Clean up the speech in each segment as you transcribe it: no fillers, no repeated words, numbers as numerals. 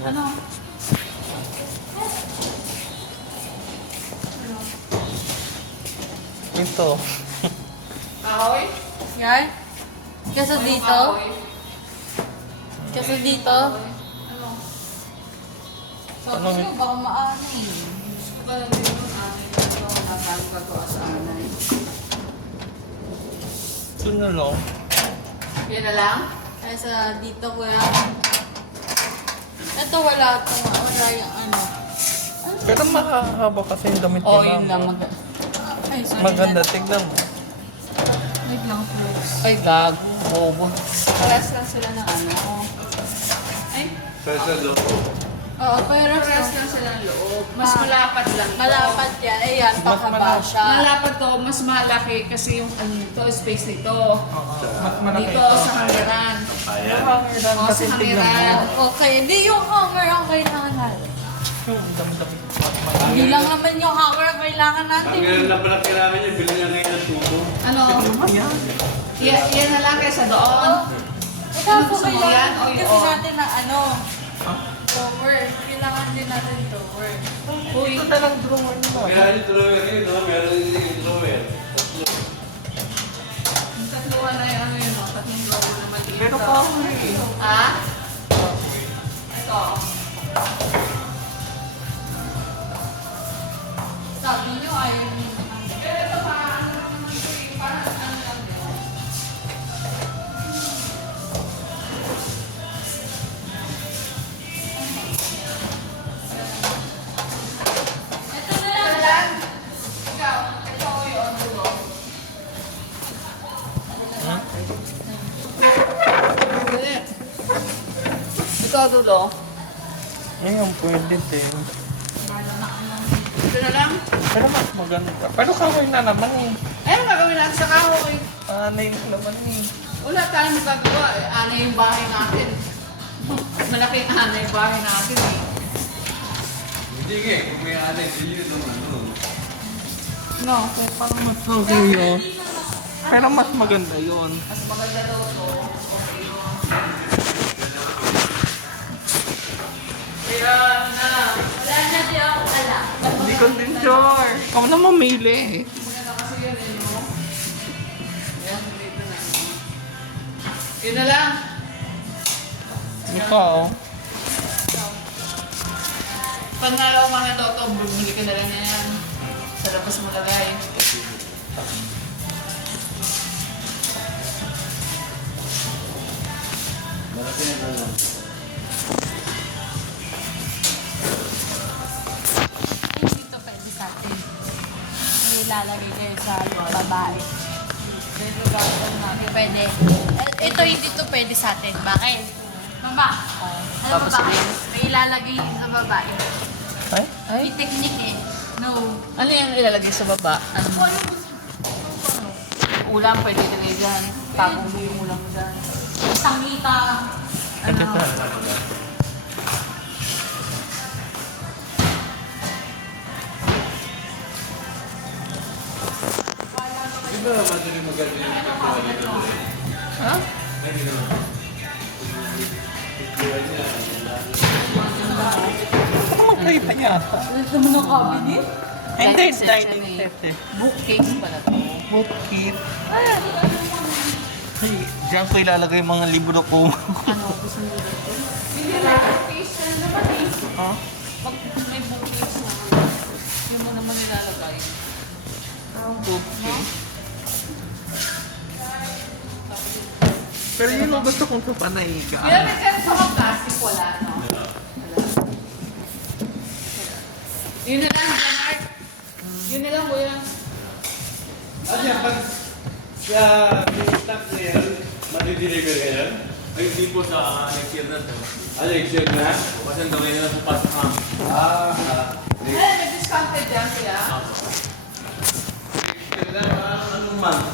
Ano? Ito. Kahoy? Yan? Kaso dito? Kaso dito? Ano? Sabi nyo, baka maanay. Gusto ko lang din yung amin. Ito, nagagawa sa anay. Ito na lang. Yan na lang? Kaysa dito, kuya. Ito wala ito. Wala yung ano. Pero makakahaba kasi yung damit Oo, nila. yun lang. Ay, sorry. Maganda, tignan mo. Wait lang, please. Ay, gago. Bobo. Paras lang sila ng ano. Ay, Oo, pero paras lang sila ng loob. Mas malapad lang to. malapad yan. Ayan, Mas pakaba malapad. siya. Malapad to, mas malaki kasi yung ano nito, space nito. Mas malaki Dito ito. sa hangiran. Yung hangiran Oo, kasi sa tignan hangiran. mo. Okay, hindi yung hanger ang kailangan. Yung dami-dami. Hindi lang naman yung hanger ang kailangan natin. Ang ngayon na pala kailangan niya, bilhin niya ngayon ng tubo. Ano? Ayan. Yan na lang kaysa doon. Kaso Gusto mo yan? kailangan O, kasi oo. natin na ano, drawer. Kailangan din natin drawer. Uy, Ito na lang drawer nila. Meron yung drawer yun, no? Meron yung drawer. Tatlo. yung tatluhan na yung ano yun, no? Tatlong drawer na maliit. Pero kahoy eh. Ha? Ito. Sabi nyo, ayaw nyo. Pero ito pa, ano naman ito eh, parang ano lang yun. Ito na Ito lang. lang. Ikaw, ito yung dulo. Ikaw dulo. Ayun, pwede din. Ito na lang. Pero mas maganda. Pero kahoy na naman eh. Ayun, gagawin natin sa kahoy. Anay na naman eh. Wala tayong magagawa. Ana yung bahay natin. Malaking ana yung bahay natin eh. Hindi nga, kung may anay, bilhin nyo ng ano. No, kaya parang mas kahoy yun. Pero mas maganda yun. Mas maganda daw to. Okay yun. Kaya ano na. Wala na di ako alam. Hindi ko din sure. Ikaw na mamili eh. Maganda kasi yun eh, no? Ayan, dito na. Yun na lang. Ikaw. Pag nalaw ka na to, bumili ka na lang na yan. Sa labas mo lagay. Malaki na lang. Dito pwede sa atin. May ilalagay kayo sa babae. Dito gagawin natin. Pwede. Ito hindi to pwede sa atin. Bakit? Mama, ano Tapos ba? sabihin? May ilalagay sa babae. Ay? May technique eh. No. Ano yung ilalagay sa baba? Ano? Kung ano gusto mo. Ulam, pwede ilagay dyan. Tapong mo yung ulam mo dyan. Isang lita. Ito Ano? pa. Di ba madali maganda yung pagkawa dito? Ha? Baka magkaiba yata. Ito mo ng cabinet? Hindi, Dining set dining siya, set eh. Bookcase pala to. Bookkeep. Ay, diyan ko ilalagay yung mga libro ko. Ano, gusto mo dito? Hindi na, bookcase na naman eh. Ha? Pag may bookcase na, yun mo naman nilalagay. Bookkeep. Pero yun ang gusto kong papanaiga. Ginamit ka sa mga plastic, wala, no? Wala. Yun na lang, Bernard. Yun na lang, kuya. At yan, pag sa stock na yan, madideliver ka yan? Ay, hindi po sa next year na to. Next year na? Kasi ang gawin nila sa pasok ha. Eh, may discounted yan, kuya. Next year na, anong month?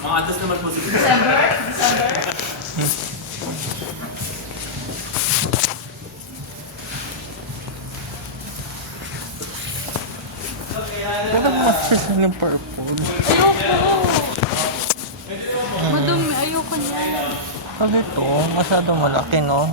Mga atas naman po siguro. December? December? Pero mas gusto ng purple. Ayoko. Madumi, ayoko niya. Pag ito, masyado malaki, no?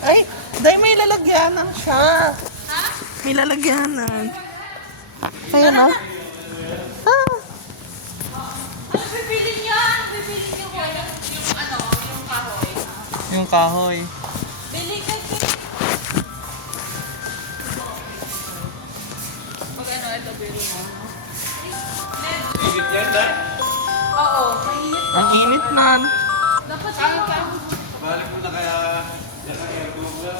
Ay, dahil may lalagyanan siya. Ha? May lalagyanan. Ayun na. Ah. Ano pipili niyo? Pipili niyo ko yung ano, yung kahoy. Yung kahoy. Bili kayo. Pag ano, ito bili mo. Higit yan, dahil. Oo, mainit. Ang init nan. Dapat ano pa? Balik mo na kaya naka-aircon mo na.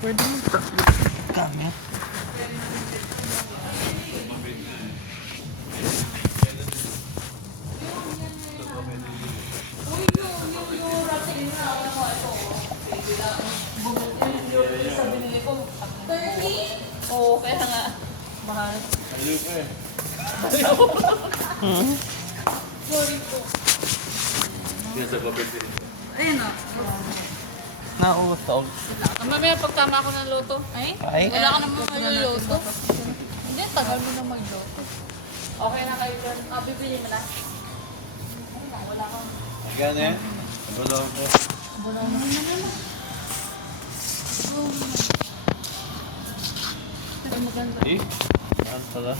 Pwede mo gamit. Oo, kaya nga. Mahal. Ayun pa eh. Hmm? Sorry po. Yan sa papel din. Ayun o. Nautog. Mamaya pagtama ako ng loto. Ay? Ay. Wala ka naman maluluto. Hindi, tagal mo na magluto. Okay na kayo dyan. Bibili mo na. Wala kang... Agyan eh. Abalaw ko. Pero maganda. Eh? Saan pala?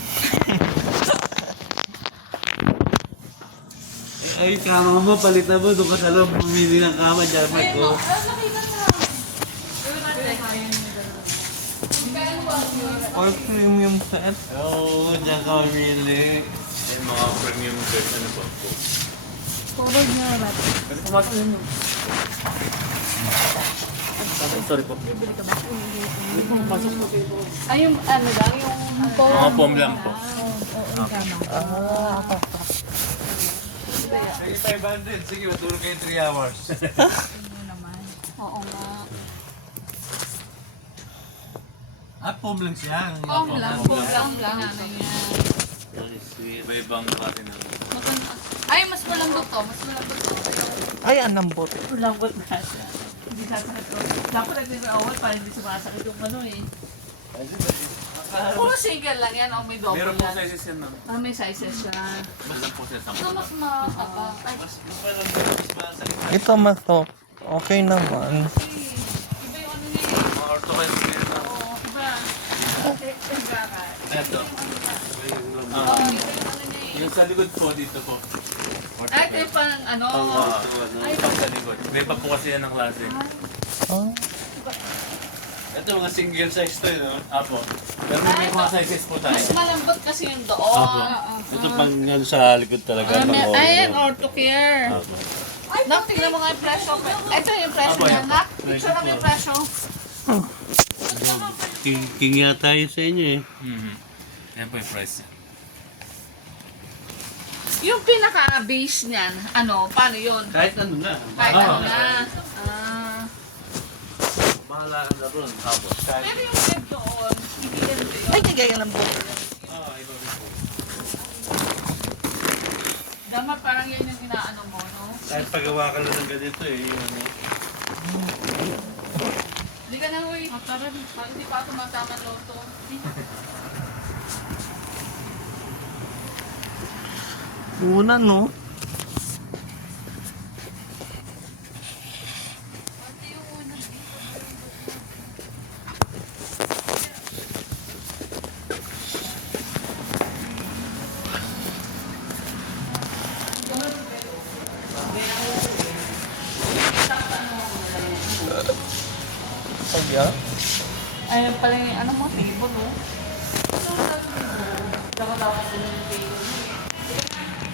Ay, kama mo, palitan mo. Doon ka sa loob, bumili ng kama dyan, Mark. Ayun mo. Nakita na. All premium set. Oo, dyan ka mamili. Yung mga premium version na po. Puro niya rat. Pwede pumasok yun. Sorry po. Ay, yung ano lang, yung... Mga pom lang po. Sige, 500. Sige, matulog kayo 3 hours. Oo nga. Pom lang siya. Pom lang. Pom lang. Ano yan. Iba-ibang klase na. Maganda. Ay, mas malambot to. Mas malambot to. Ay, ang lambot. Lambot na siya. Hindi sasakit ko. Dapat nag-awal para hindi sumasakit yung ano eh. Puro single lang yan o may double Meron po yan. sizes yan na. May sizes siya. Basta po siya sa Ito mas makakaba. Ay, Ito mas to. Okay naman. iba yung ano niya eh. mga orthopedic yan na. Oo, iba. Ito. Iba yung ano niya eh. Yung sa likod po, dito po. Ay, ito yung pang ano. Ay, pang sa likod. May pa po kasi yan ng klase. Oh. Ito mga single size to, no? Apo. Pero may mga sizes po tayo. Mas malambot kasi yung doon. Ito pang ano sa likod talaga. Ayan, orthocare. Nak, tingnan mo nga yung presyo. Ito yung presyo Apo, niya, yan. Nak. Picture lang yung presyo. King yata yun sa inyo eh. Yan po yung price niya. Yung pinaka-base niyan, ano, paano yun? Kahit ano na. Kahit Ah. ano na. Ah. Bahala ka na ron. Tapos kahit... Pero yung web doon, hindi ganito yun. Ay, kaya lambot. Dapat parang yun yung inaano mo, no? Kahit pagawa ka lang ng ganito eh. Yung ano. Hindi ka na, uy. Tara, hindi pa ako matama loto. Una, no? Kaya? Ayun pala yung ano mo, table, no? Dapat dapat din yung table.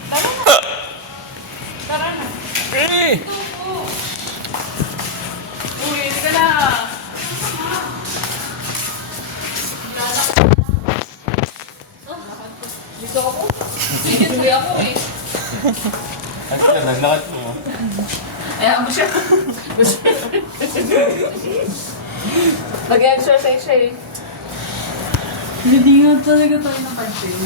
Tara na. Tara na. Eh! Uy, hindi ka na. Dito ako. Hindi ako eh. Ano ka, naglakad mo. Ayan mo siya. Nag-exercise siya eh. Hindi nga talaga tayo napansin.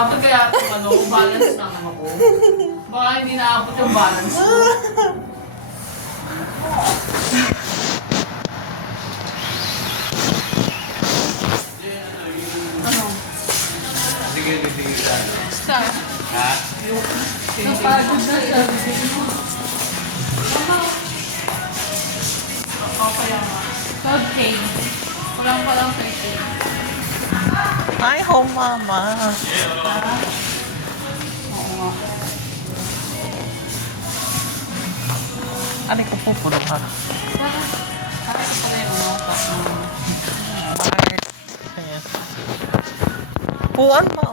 Apat kaya itong ano, balance na ano ko. Baka hindi naabot yung balance ko. Ano? Sige, sige ka. Star. Ha? Napagod na siya. Okay nga. Okay. Kulang pa lang 30. Hi home, mama. Oo nga. Ano ko po puno ka? Kasi pala yung ano, Puan, ma.